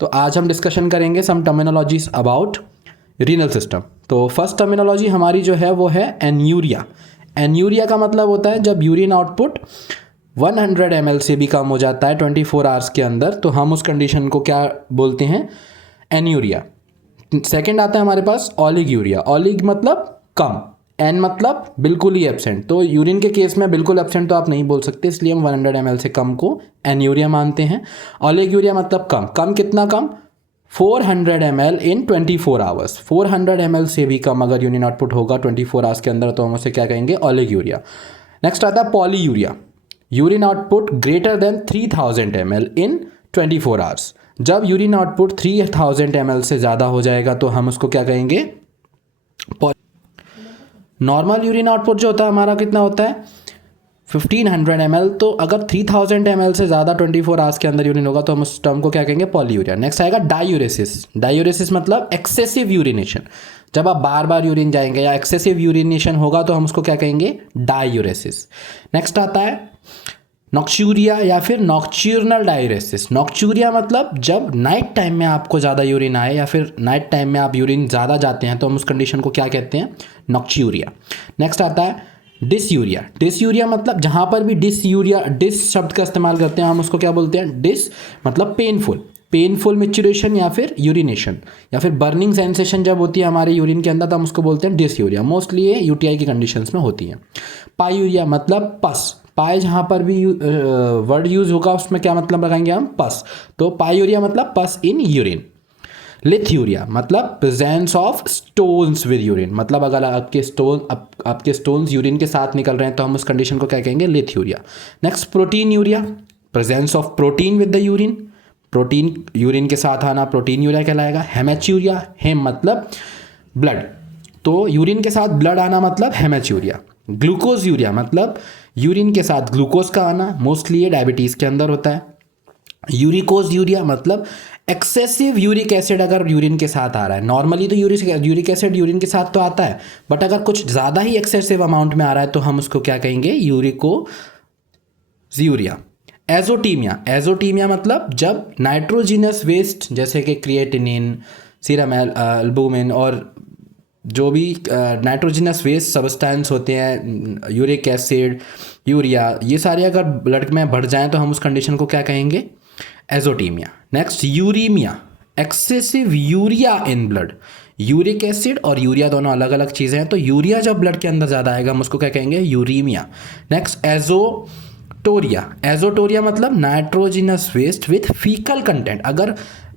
तो आज हम डिस्कशन करेंगे सम टर्मिनोलॉजीज अबाउट रीनल सिस्टम। तो फर्स्ट टर्मिनोलॉजी हमारी जो है वो है एन्यूरिया। एन्यूरिया का मतलब होता है जब यूरिन आउटपुट 100 ml से भी कम हो जाता है 24 आवर्स के अंदर, तो हम उस कंडीशन को क्या बोलते हैं, एन्यूरिया। सेकंड आता है हमारे पास ओलिगूरिया। ओलिग मतलब कम, एन मतलब बिल्कुल ही एब्सेंट। तो यूरिन के केस में बिल्कुल एब्सेंट तो आप नहीं बोल सकते, इसलिए हम 100 ml से कम को एन्यूरिया मानते हैं। ओलिगूरिया मतलब कम, कम कितना कम, 400 ml इन 24 आवर्स। 400 ml से भी कम अगर यूरिन आउटपुट होगा 24 आवर्स के अंदर तो हम उसे क्या कहेंगे, ओलिगूरिया। नेक्स्ट आता है polyuria. Urine output greater than 3000 ml in 24 hours. जब यूरिन आउटपुट 3000 ml से ज़्यादा हो जाएगा तो हम उसको क्या कहेंगे, नॉर्मल यूरिन आउटपुट जो होता है हमारा कितना होता है 1500 ml। तो अगर 3000 ml से ज़्यादा 24 आवर्स के अंदर यूरिन होगा तो हम उस टर्म को क्या कहेंगे, पॉलीयूरिया। नेक्स्ट आएगा डायूरेसिस। डायूरेसिस मतलब एक्सेसिव यूरिनेशन। जब आप बार बार यूरिन जाएंगे या एक्सेसिव यूरिनेशन होगा तो हम उसको क्या कहेंगे, डायूरेसिस। नेक्स्ट आता है नॉक्चूरिया या फिर नॉक्चूर्नल डायूरेसिस। नॉक्चूरिया मतलब जब नाइट टाइम में आपको ज़्यादा यूरिन आए या फिर नाइट टाइम में आप यूरिन ज़्यादा जाते हैं तो हम उस कंडीशन को क्या कहते हैं, नॉक्चूरिया। नेक्स्ट आता है डिसयूरिया। डिसयूरिया मतलब जहाँ पर भी डिसयूरिया, डिस शब्द का इस्तेमाल करते हैं हम उसको क्या बोलते हैं, डिस मतलब पेनफुल, पेनफुल मिचुरेशन या फिर यूरिनेशन या फिर बर्निंग सेंसेशन जब होती है हमारे यूरिन के अंदर तो हम उसको बोलते हैं डिसयूरिया। मोस्टली ये यूटीआई की कंडीशंस में होती हैं। पायूरिया मतलब पस। पाए जहाँ पर भी वर्ड यूज होगा उसमें क्या मतलब लगाएंगे हम, पस। तो पायूरिया मतलब पस इन यूरिन। लिथ्यूरिया मतलब presence of stones with urine. मतलब अगर आपके स्टोन्स यूरिन के साथ निकल रहे हैं तो हम उस कंडीशन को क्या कहेंगे, lithuria. Next proteinuria, presence of protein with the urine. Protein urine के साथ आना प्रोटीन यूरिया कहलाएगा। हेमेच्यूरिया, हेम मतलब ब्लड, तो यूरिन के साथ ब्लड आना मतलब हेमेच्यूरिया। ग्लूकोज यूरिया मतलब यूरिन के साथ ग्लूकोज का आना, मोस्टली ये डायबिटीज़ के अंदर होता है। यूरिकोज यूरिया मतलब एक्सेसिव यूरिक एसिड अगर यूरिन के साथ आ रहा है। नॉर्मली तो यूरिक एसिड यूरिन के साथ तो आता है, बट अगर कुछ ज़्यादा ही एक्सेसिव अमाउंट में आ रहा है तो हम उसको क्या कहेंगे, यूरिकोज यूरिया। एजोटीमिया, एजोटीमिया मतलब जब नाइट्रोजिनस वेस्ट जैसे कि क्रिएटिनिन, सीरम एल्बुमिन और जो भी नाइट्रोजिनस वेस्ट सब्सटेंस होते हैं, यूरिक एसिड, यूरिया, ये सारे अगर ब्लड में बढ़ जाएं तो हम उस कंडीशन को क्या कहेंगे, azotaemia. Next uraemia, excessive urea in blood. Uric acid और यूरिया दोनों अलग अलग चीज़ें हैं, तो यूरिया जब ब्लड के अंदर ज़्यादा आएगा हम उसको क्या कहेंगे, यूरीमिया। Next azotorrhea. एजोटोरिया मतलब nitrogenous waste with fecal content. अगर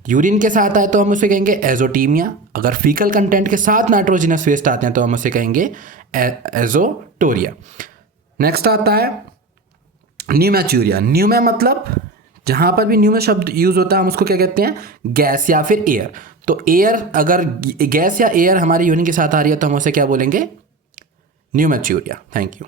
यूरिन के साथ आए तो हम उसे कहेंगे एजोटीमिया, अगर फीकल कंटेंट के साथ नाइट्रोजिनस वेस्ट आते हैं तो हम उसे कहेंगे एजोटोरिया। नेक्स्ट आता है न्यूमैच्यूरिया। न्यूमै मतलब जहाँ पर भी न्यूमै शब्द यूज होता है हम उसको क्या कहते हैं, गैस या फिर एयर। तो एयर, अगर गैस या एयर हमारी यूरिन के साथ आ रही है तो हम उसे क्या बोलेंगे, न्यूमैच्यूरिया। Thank you.